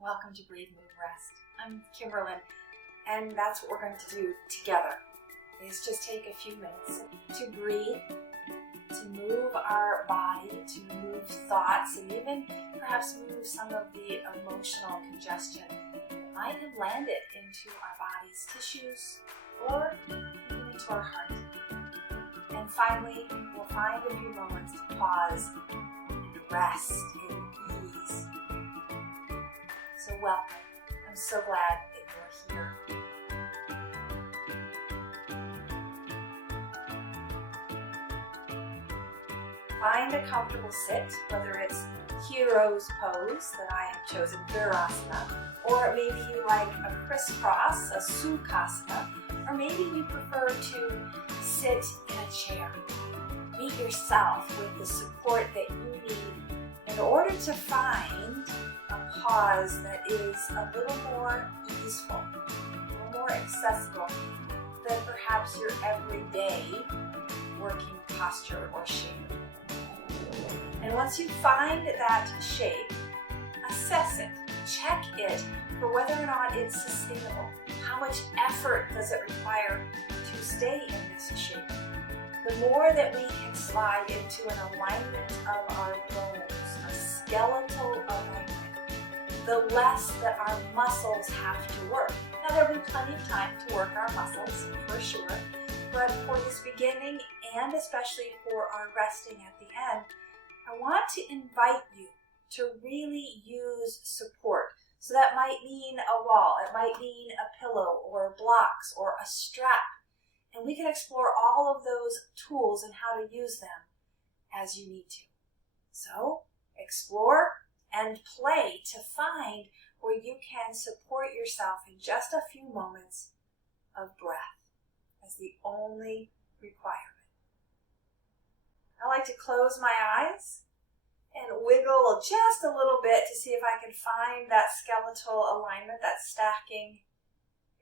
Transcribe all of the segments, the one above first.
Welcome to Breathe, Move, Rest. I'm Kimberlyn, and that's what we're going to do together, is just take a few minutes to breathe, to move our body, to move thoughts, and even perhaps move some of the emotional congestion that might have landed into our body's tissues or even into our heart. And finally, we'll find a few moments to pause and rest in ease. So welcome. I'm so glad that you're here. Find a comfortable sit, whether it's hero's pose that I have chosen, Virasana, or maybe you like a crisscross, a Sukhasana, or maybe you prefer to sit in a chair. Meet yourself with the support that you need in order to find a pause that is a little more easeful, a little more accessible than perhaps your everyday working posture or shape. And once you find that shape, assess it, check it for whether or not it's sustainable. How much effort does it require to stay in this shape? The more that we can slide into an alignment of our bones, a skeletal alignment, the less that our muscles have to work. Now there'll be plenty of time to work our muscles, for sure, but for this beginning and especially for our resting at the end, I want to invite you to really use support. So that might mean a wall, it might mean a pillow or blocks or a strap. And we can explore all of those tools and how to use them as you need to. So explore and play to find where you can support yourself in just a few moments of breath as the only requirement. I like to close my eyes and wiggle just a little bit to see if I can find that skeletal alignment, that stacking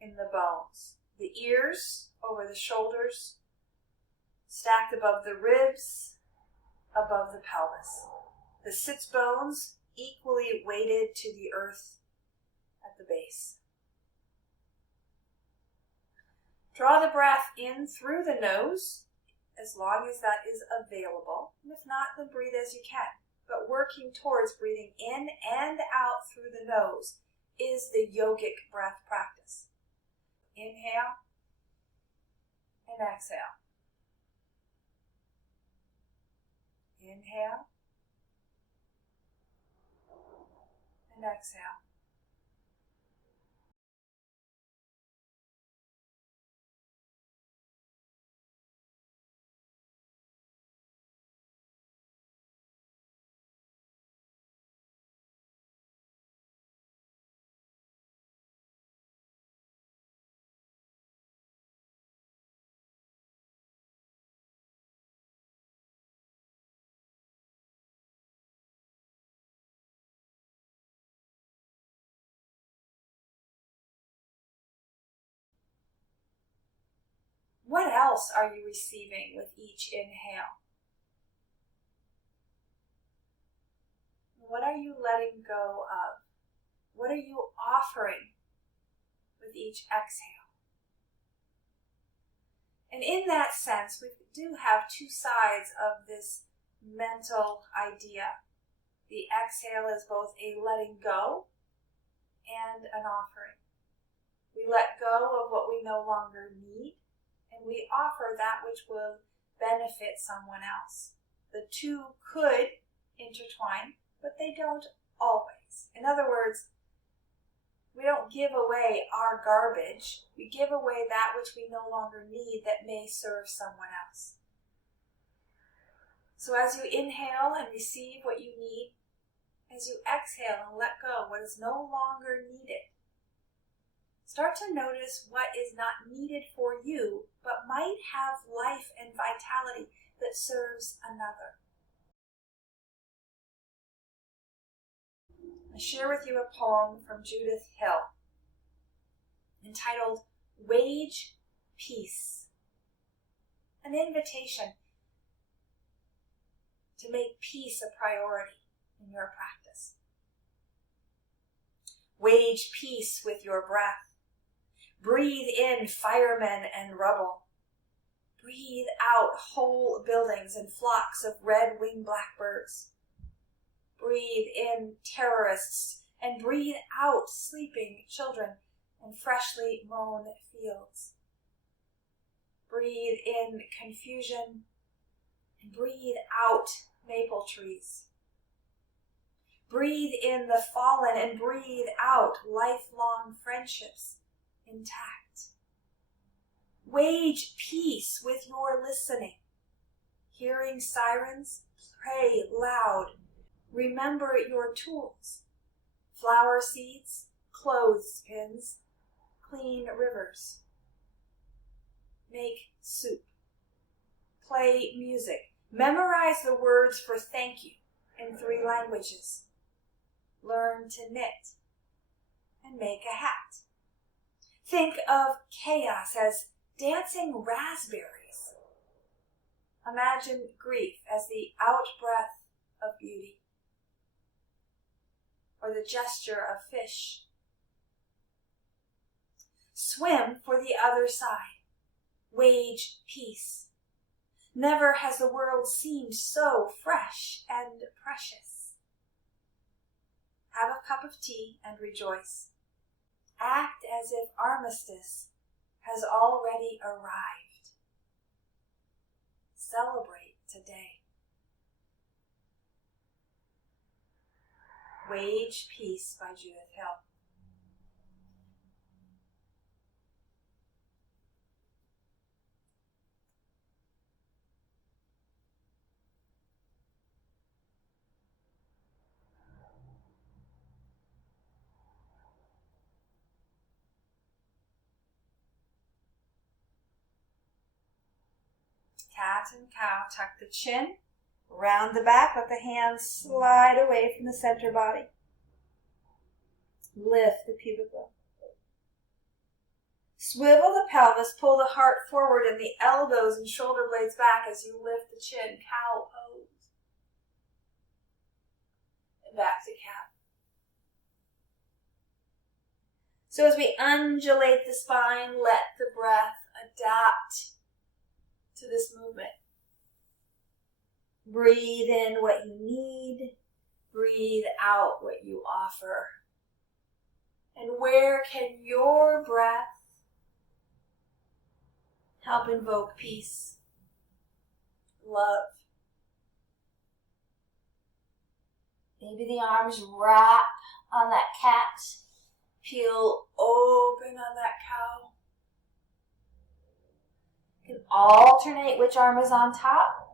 in the bones. The ears over the shoulders, stacked above the ribs, above the pelvis. The sits bones equally weighted to the earth at the base. Draw the breath in through the nose, as long as that is available. And if not, then breathe as you can. But working towards breathing in and out through the nose is the yogic breath practice. Inhale and exhale. Inhale and exhale. What else are you receiving with each inhale? What are you letting go of? What are you offering with each exhale? And in that sense, we do have two sides of this mental idea. The exhale is both a letting go and an offering. We let go of what we no longer need, and we offer that which will benefit someone else. The two could intertwine, but they don't always. In other words, we don't give away our garbage. We give away that which we no longer need that may serve someone else. So as you inhale and receive what you need, as you exhale and let go what is no longer needed, start to notice what is not needed for you, but might have life and vitality that serves another. I share with you a poem from Judith Hill entitled Wage Peace, an invitation to make peace a priority in your practice. Wage peace with your breath. Breathe in firemen and rubble. Breathe out whole buildings and flocks of red-winged blackbirds. Breathe in terrorists and breathe out sleeping children and freshly mown fields. Breathe in confusion and breathe out maple trees. Breathe in the fallen and breathe out lifelong friendships intact. Wage peace with your listening. Hearing sirens, pray loud. Remember your tools. Flower seeds, clothespins, clean rivers. Make soup. Play music. Memorize the words for thank you in 3 languages. Learn to knit and make a hat. Think of chaos as dancing raspberries. Imagine grief as the out-breath of beauty, or the gesture of fish. Swim for the other side. Wage peace. Never has the world seemed so fresh and precious. Have a cup of tea and rejoice. Act as if armistice has already arrived. Celebrate today. Wage Peace by Judith Hill. Cat and cow, tuck the chin, round the back, let the hands slide away from the center body. Lift the pubic bone. Swivel the pelvis, pull the heart forward and the elbows and shoulder blades back as you lift the chin. Cow pose. And back to cat. So as we undulate the spine, let the breath adapt to this movement. Breathe in what you need. Breathe out what you offer. And where can your breath help invoke peace, love? Maybe the arms wrap on that cat, peel open on that cow. You can alternate which arm is on top.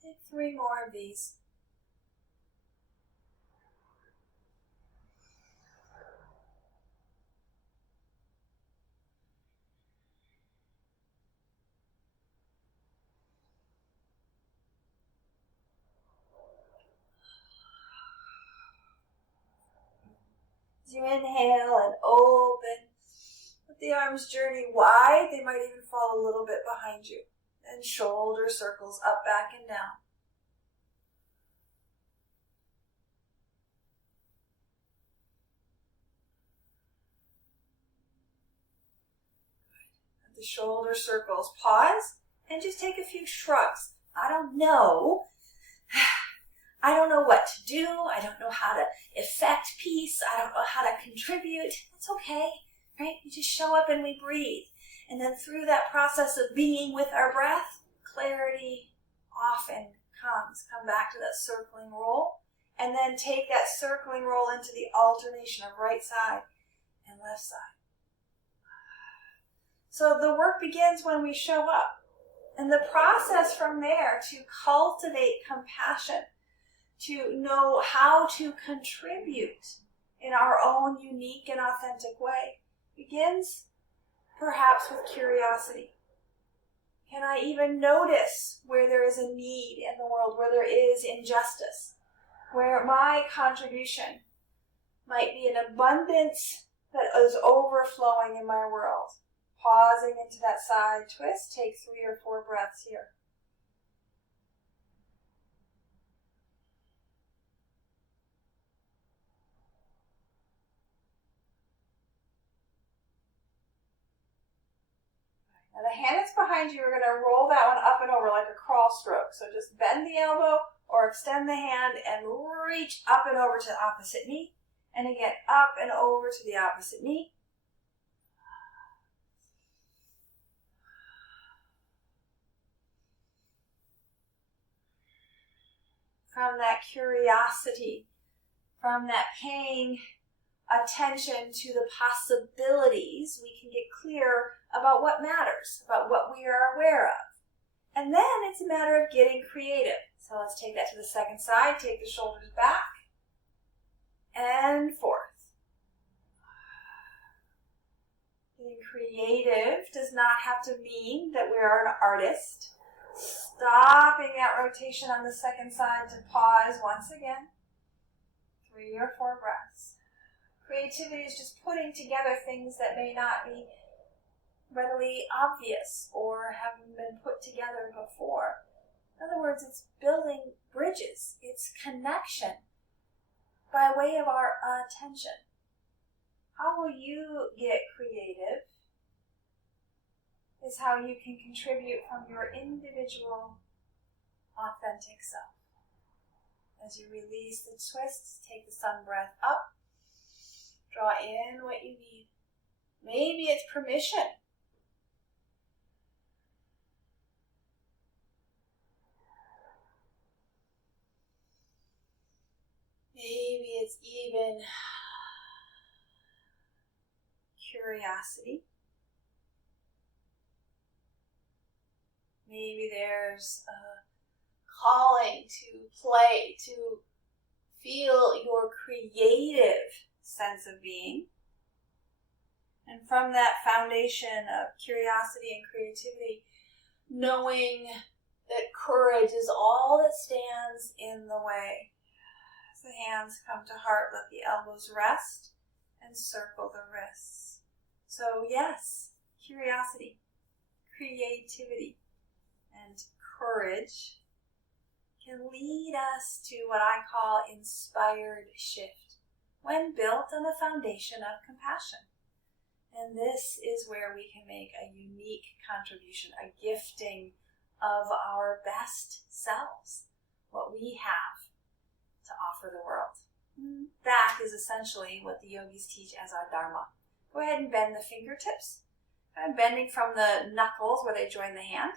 Take 3 more of these. As you inhale and open, let the arms journey wide. They might even fall a little bit behind you. And shoulder circles up, back, and down. Good. Let the shoulder circles pause and just take a few shrugs. I don't know. I don't know what to do. I don't know how to effect peace. I don't know how to contribute. That's okay, right? You just show up and we breathe. And then through that process of being with our breath, clarity often comes. Come back to that circling roll. And then take that circling roll into the alternation of right side and left side. So the work begins when we show up. And the process from there to cultivate compassion, to know how to contribute in our own unique and authentic way, begins perhaps with curiosity. Can I even notice where there is a need in the world, where there is injustice, where my contribution might be an abundance that is overflowing in my world. Pausing into that side twist, take 3 or 4 breaths here. Now the hand that's behind you, you're going to roll that one up and over like a crawl stroke. So just bend the elbow or extend the hand and reach up and over to the opposite knee. And again, up and over to the opposite knee. From that curiosity, from that paying attention to the possibilities, we can get clear about what matters, about what we are aware of. And then it's a matter of getting creative. So let's take that to the second side. Take the shoulders back and forth. Getting creative does not have to mean that we are an artist. Stopping that rotation on the second side to pause once again. 3 or 4 breaths. Creativity is just putting together things that may not be readily obvious or haven't been put together before. In other words, it's building bridges. It's connection by way of our attention. How will you get creative is how you can contribute from your individual, authentic self. As you release the twists, take the sun breath up. Draw in what you need. Maybe it's permission. Maybe it's even curiosity. Maybe there's a calling to play, to feel your creative sense of being. And from that foundation of curiosity and creativity, knowing that courage is all that stands in the way. As the hands come to heart, let the elbows rest and circle the wrists. So yes, curiosity, creativity, and courage can lead us to what I call inspired shift when built on a foundation of compassion. And this is where we can make a unique contribution, a gifting of our best selves, what we have to offer the world. That is essentially what the yogis teach as our dharma. Go ahead and bend the fingertips. I'm bending from the knuckles where they join the hand.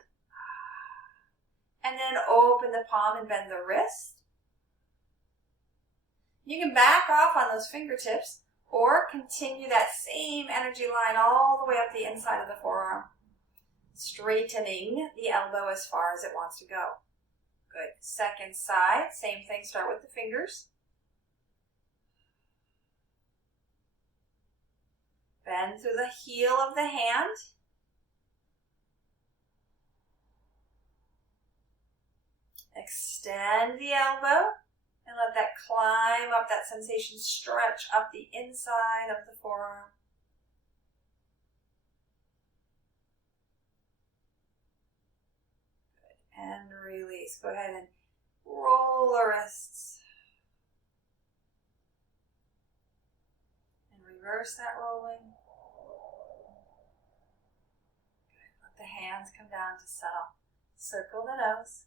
And then open the palm and bend the wrist. You can back off on those fingertips or continue that same energy line all the way up the inside of the forearm, straightening the elbow as far as it wants to go. Good. Second side, same thing, start with the fingers. Bend through the heel of the hand. Extend the elbow and let that climb up, that sensation stretch up the inside of the forearm. Good. And release. Go ahead and roll the wrists. And reverse that rolling. Good. Let the hands come down to settle. Circle the nose.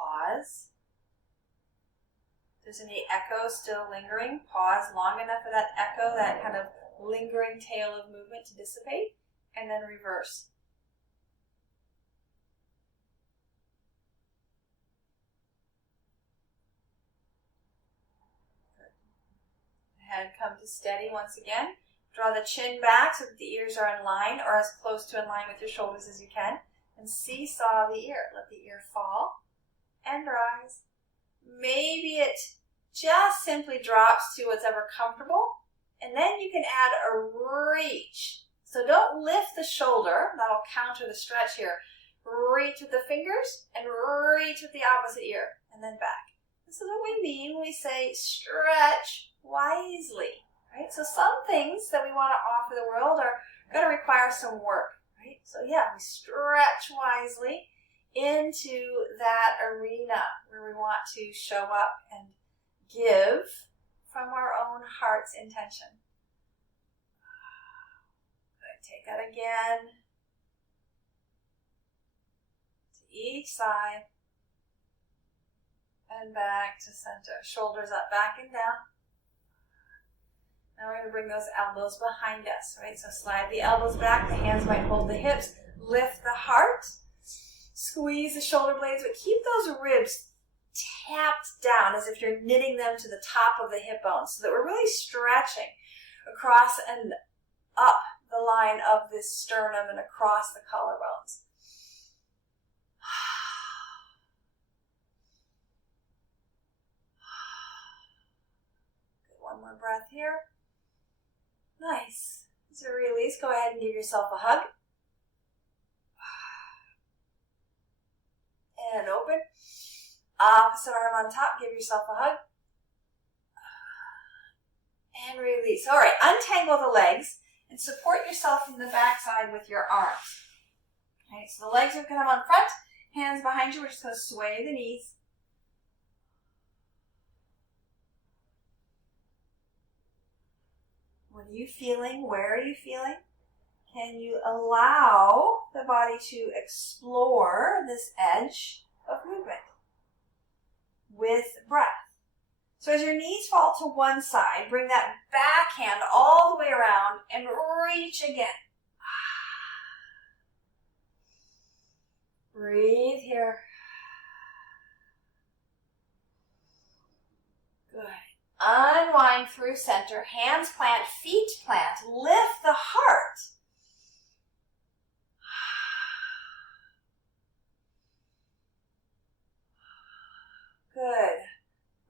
Pause. If there's any echo still lingering, pause long enough for that echo, that kind of lingering tail of movement to dissipate, and then reverse. Good. Head come to steady once again. Draw the chin back so that the ears are in line or as close to in line with your shoulders as you can. And seesaw the ear. Let the ear fall and rise. Maybe it just simply drops to what's ever comfortable. And then you can add a reach. So don't lift the shoulder. That'll counter the stretch here. reach with the fingers and reach with the opposite ear and then back. This is what we mean when we say stretch wisely, right? So some things that we want to offer the world are going to require some work, right? So yeah, we stretch wisely into that arena where we want to show up and give from our own heart's intention. Good. Take that again. To each side. And back to center. Shoulders up, back and down. Now we're going to bring those elbows behind us, right? So slide the elbows back. The hands might hold the hips. Lift the heart. Squeeze the shoulder blades, but keep those ribs tapped down as if you're knitting them to the top of the hip bones so that we're really stretching across and up the line of this sternum and across the collarbones. Good, one more breath here. Nice. As a release, go ahead and give yourself a hug. And open. Opposite arm on top, give yourself a hug. And release. All right, untangle the legs and support yourself from the backside with your arms. Okay, so the legs are going to come on front, hands behind you. We're just going to sway the knees. What are you feeling? Where are you feeling? Can you allow the body to explore this edge of movement with breath? So as your knees fall to one side, bring that back hand all the way around and reach again. Breathe here. Good. Unwind through center, hands plant, feet plant, lift the heart. Good.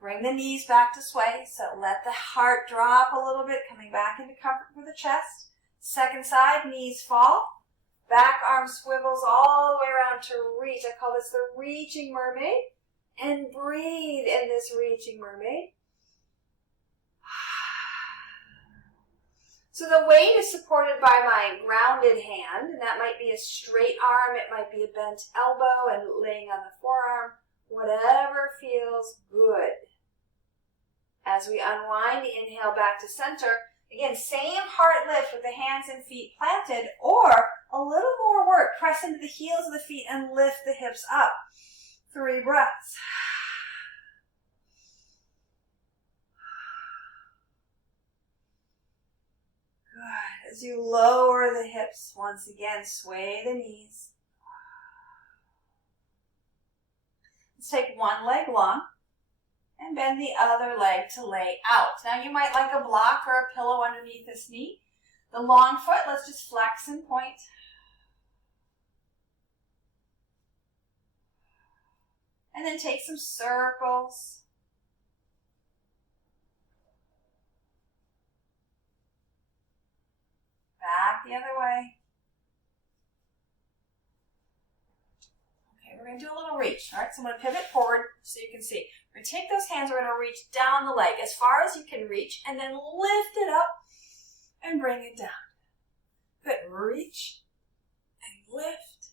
Bring the knees back to sway, so let the heart drop a little bit, coming back into comfort for the chest. Second side, knees fall. Back arm swivels all the way around to reach. I call this the reaching mermaid. And breathe in this reaching mermaid. So the weight is supported by my grounded hand, and that might be a straight arm, it might be a bent elbow and laying on the forearm. Whatever feels good. As we unwind, inhale back to center. Again, same heart lift with the hands and feet planted, or a little more work. Press into the heels of the feet and lift the hips up. 3 breaths. Good. As you lower the hips, once again, sway the knees. Let's take one leg long and bend the other leg to lay out. Now you might like a block or a pillow underneath this knee. The long foot, let's just flex and point. And then take some circles. Back the other way. We're going to do a little reach, all right? So I'm going to pivot forward so you can see. We're going to take those hands, we're going to reach down the leg as far as you can reach, and then lift it up and bring it down. Good. Reach and lift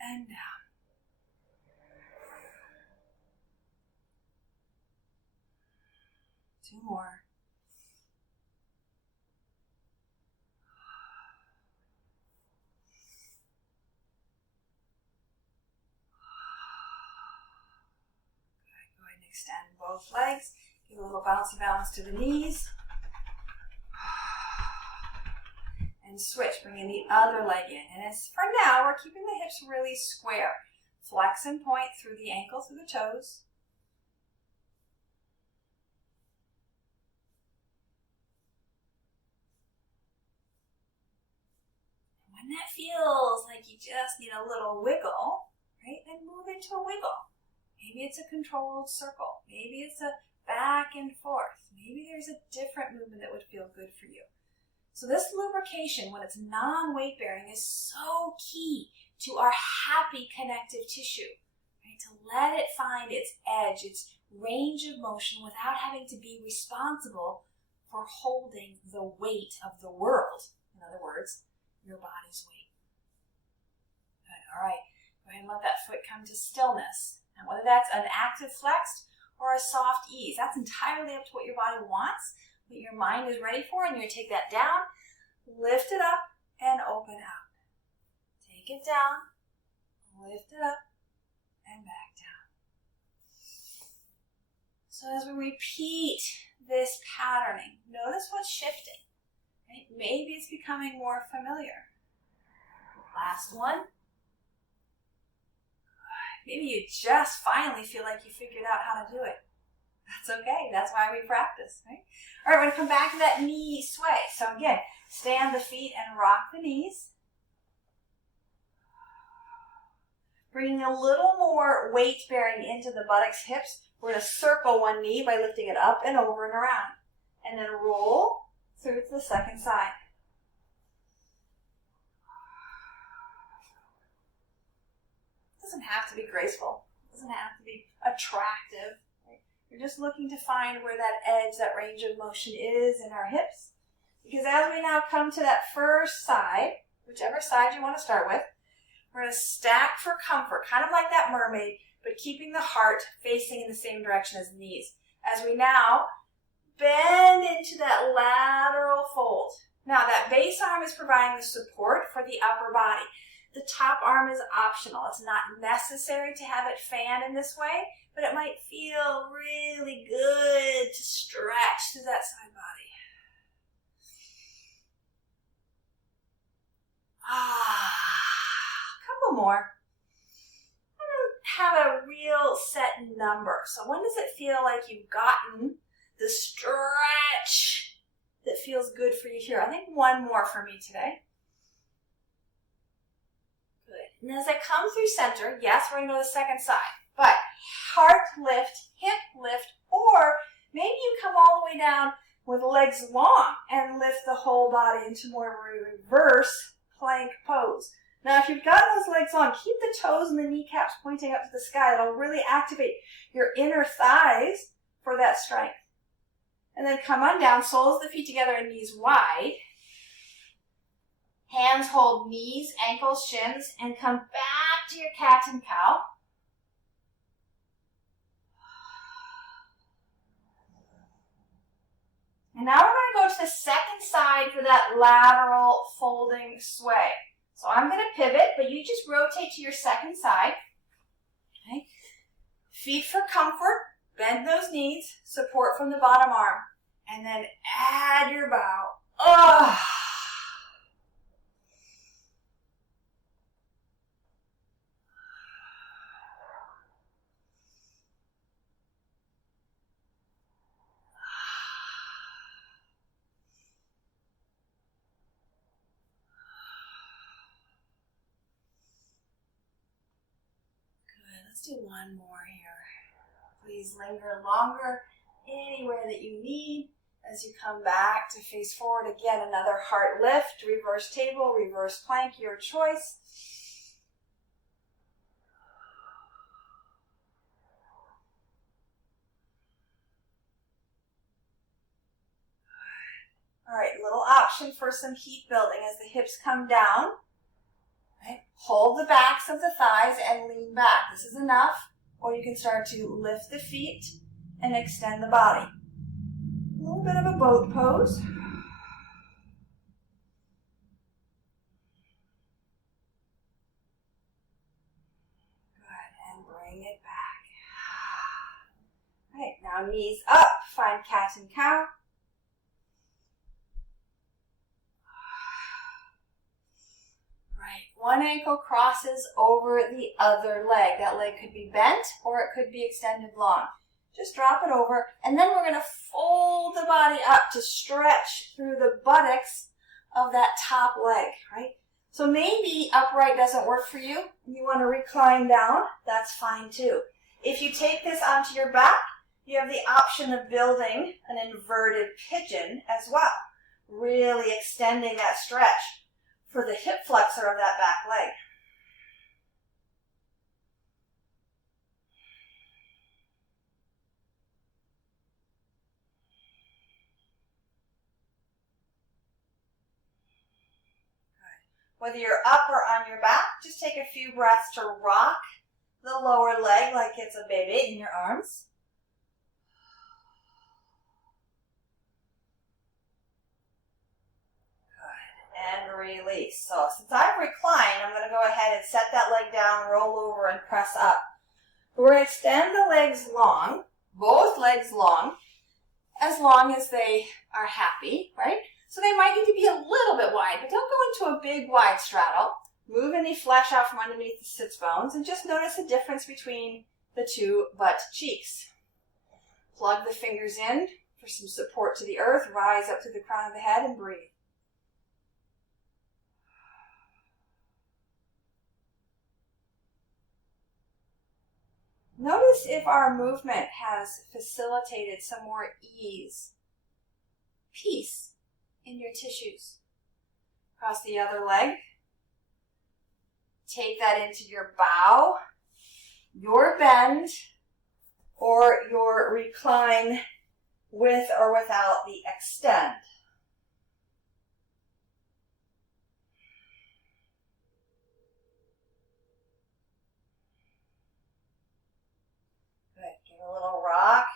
and down. Two more. Extend both legs. Give a little bouncy bounce to the knees. And switch, bringing the other leg in. And as for now, we're keeping the hips really square. Flex and point through the ankle, through the toes. When that feels like you just need a little wiggle, right, then move into a wiggle. Maybe it's a controlled circle. Maybe it's a back and forth. Maybe there's a different movement that would feel good for you. So this lubrication, when it's non-weight bearing, is so key to our happy connective tissue, right? To let it find its edge, its range of motion without having to be responsible for holding the weight of the world. In other words, your body's weight. Good. All right. Go ahead and let that foot come to stillness. And whether that's an active flexed or a soft ease, that's entirely up to what your body wants, what your mind is ready for, and you're going to take that down, lift it up, and open out. Take it down, lift it up, and back down. So as we repeat this patterning, notice what's shifting. Right? Maybe it's becoming more familiar. Last one. Maybe you just finally feel like you figured out how to do it. That's okay. That's why we practice, right? All right, we're going to come back to that knee sway. So again, stand the feet and rock the knees. Bringing a little more weight bearing into the buttocks, hips. We're going to circle one knee by lifting it up and over and around. And then roll through to the second side. It doesn't have to be graceful. It doesn't have to be attractive. Right? You're just looking to find where that edge, that range of motion is in our hips. Because as we now come to that first side, whichever side you want to start with, we're going to stack for comfort, kind of like that mermaid, but keeping the heart facing in the same direction as the knees. As we now bend into that lateral fold. Now that base arm is providing the support for the upper body. The top arm is optional. It's not necessary to have it fan in this way, but it might feel really good to stretch through that side body. Couple more. I don't have a real set number. So when does it feel like you've gotten the stretch that feels good for you here? I think one more for me today. Good. And as I come through center, yes, we're going to go to the second side. But heart lift, hip lift, or maybe you come all the way down with legs long and lift the whole body into more of a reverse plank pose. Now, if you've got those legs long, keep the toes and the kneecaps pointing up to the sky. That'll really activate your inner thighs for that strength. And then come on down, soles of the feet together and knees wide. Hands hold knees, ankles, shins, and come back to your cat and cow. And now we're going to go to the second side for that lateral folding sway. So I'm going to pivot, but you just rotate to your second side. Okay. Feet for comfort, bend those knees, support from the bottom arm, and then add your bow. Oh. Let's do one more here. Please linger longer anywhere that you need as you come back to face forward. Again, another heart lift, reverse table, reverse plank, your choice. All right, little option for some heat building as the hips come down. Right. Hold the backs of the thighs and lean back. This is enough. Or you can start to lift the feet and extend the body. A little bit of a boat pose. Good. And bring it back. All right, now knees up. Find cat and cow. One ankle crosses over the other leg. That leg could be bent or it could be extended long. Just drop it over, and then we're going to fold the body up to stretch through the buttocks of that top leg, right? So maybe upright doesn't work for you, and you want to recline down. That's fine too. If you take this onto your back, you have the option of building an inverted pigeon as well, really extending that stretch for the hip flexor of that back leg. Whether you're up or on your back, just take a few breaths to rock the lower leg like it's a baby in your arms. And release. So since I've reclined, I'm going to go ahead and set that leg down, roll over, and press up. We're going to extend the legs long, both legs long as they are happy, right? So they might need to be a little bit wide, but don't go into a big wide straddle. Move any flesh out from underneath the sits bones and just notice the difference between the two butt cheeks. Plug the fingers in for some support to the earth. Rise up to the crown of the head and breathe. Notice if our movement has facilitated some more ease, peace in your tissues. Cross the other leg. Take that into your bow, your bend, or your recline with or without the extend. Good. Give a little rock.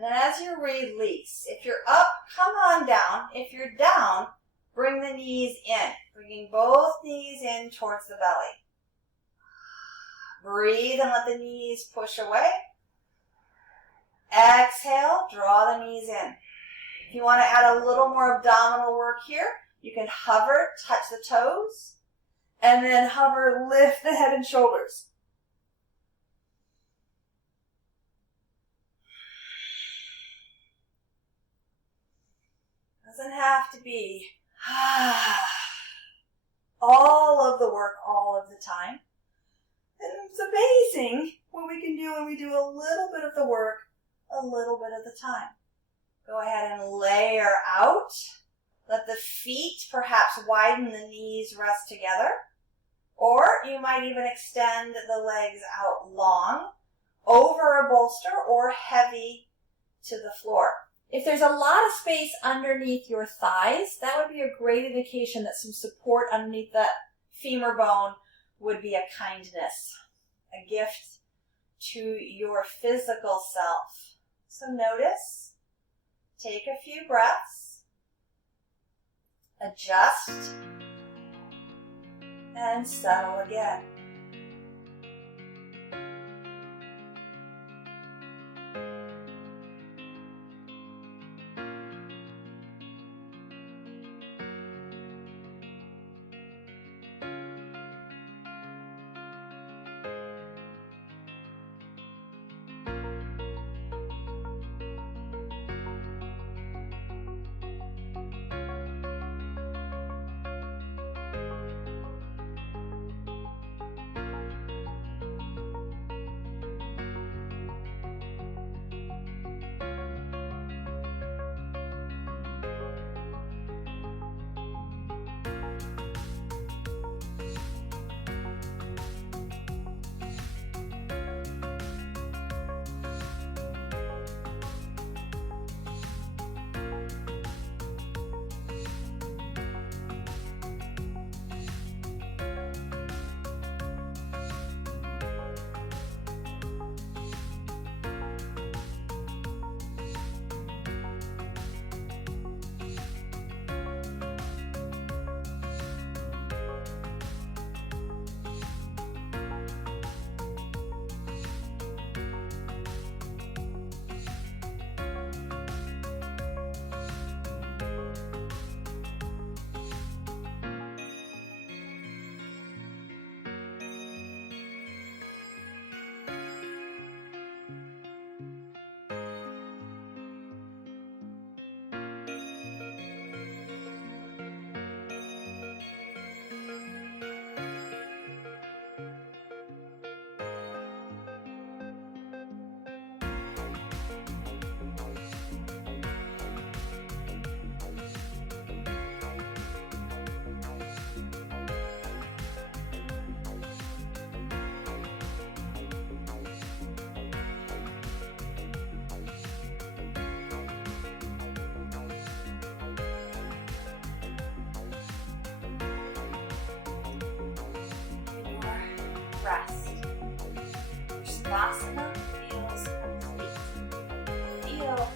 And then as you release, if you're up, come on down. If you're down, bring the knees in, bringing both knees in towards the belly. Breathe and let the knees push away. Exhale, draw the knees in. If you want to add a little more abdominal work here, you can hover, touch the toes, and then hover, lift the head and shoulders. Doesn't have to be all of the work all of the time. And it's amazing what we can do when we do a little bit of the work a little bit at the time. Go ahead and layer out. Let the feet perhaps widen, the knees rest together. Or you might even extend the legs out long, over a bolster or heavy to the floor. If there's a lot of space underneath your thighs, that would be a great indication that some support underneath that femur bone would be a kindness, a gift to your physical self. So notice, take a few breaths, adjust, and settle again. rest. Your Savasana feels complete. Feel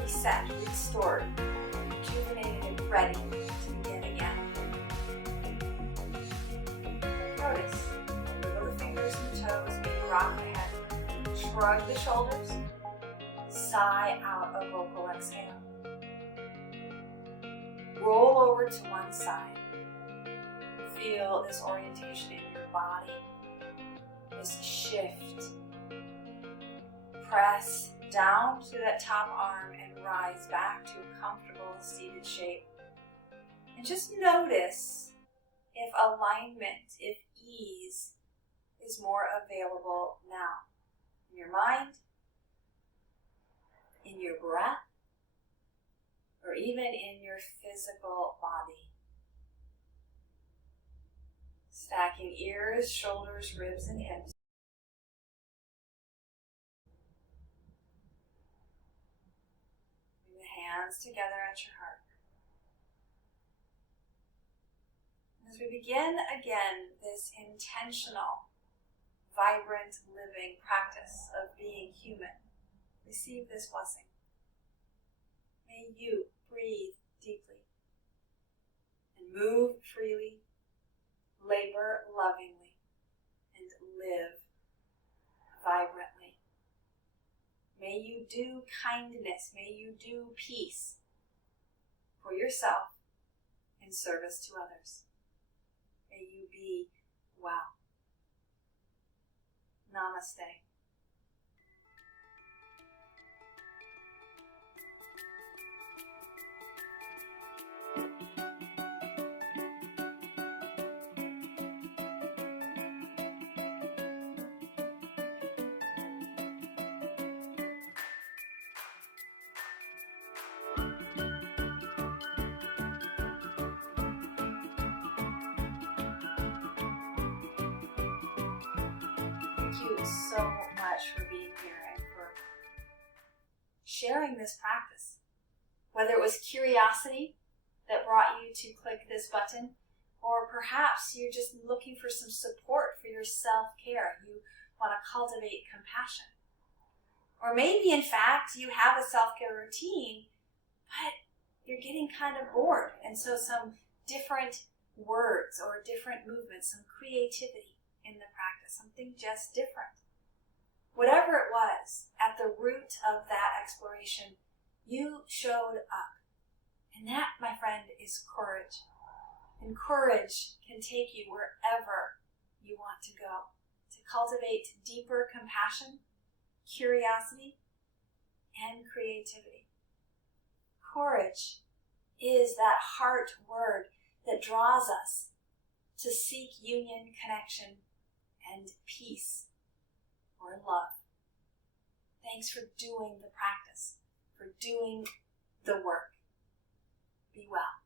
reset, restored, rejuvenated, and ready to begin again. Notice, wiggle the fingers and toes, maybe rock the head, shrug the shoulders, sigh out a vocal exhale. Roll over to one side. Feel this orientation in your body, this shift. Press down to that top arm and rise back to a comfortable seated shape. And just notice if alignment, if ease is more available now. In your mind, in your breath, or even in your physical body. Stacking ears, shoulders, ribs, and hips. Bring the hands together at your heart. As we begin again this intentional, vibrant living practice of being human, receive this blessing. May you breathe deeply and move freely, labor lovingly, and live vibrantly. May you do kindness, may you do peace for yourself in service to others. May you be well. Namaste. Thank you so much for being here and for sharing this practice. Whether it was curiosity that brought you to click this button, or perhaps you're just looking for some support for your self-care. You want to cultivate compassion. Or maybe, in fact, you have a self-care routine, but you're getting kind of bored. And so some different words or different movements, some creativity in the practice, something just different. Whatever it was, at the root of that exploration, you showed up. And that, my friend, is courage. And courage can take you wherever you want to go, to cultivate deeper compassion, curiosity, and creativity. Courage is that heart word that draws us to seek union, connection, and peace or love. Thanks for doing the practice, for doing the work. Be well.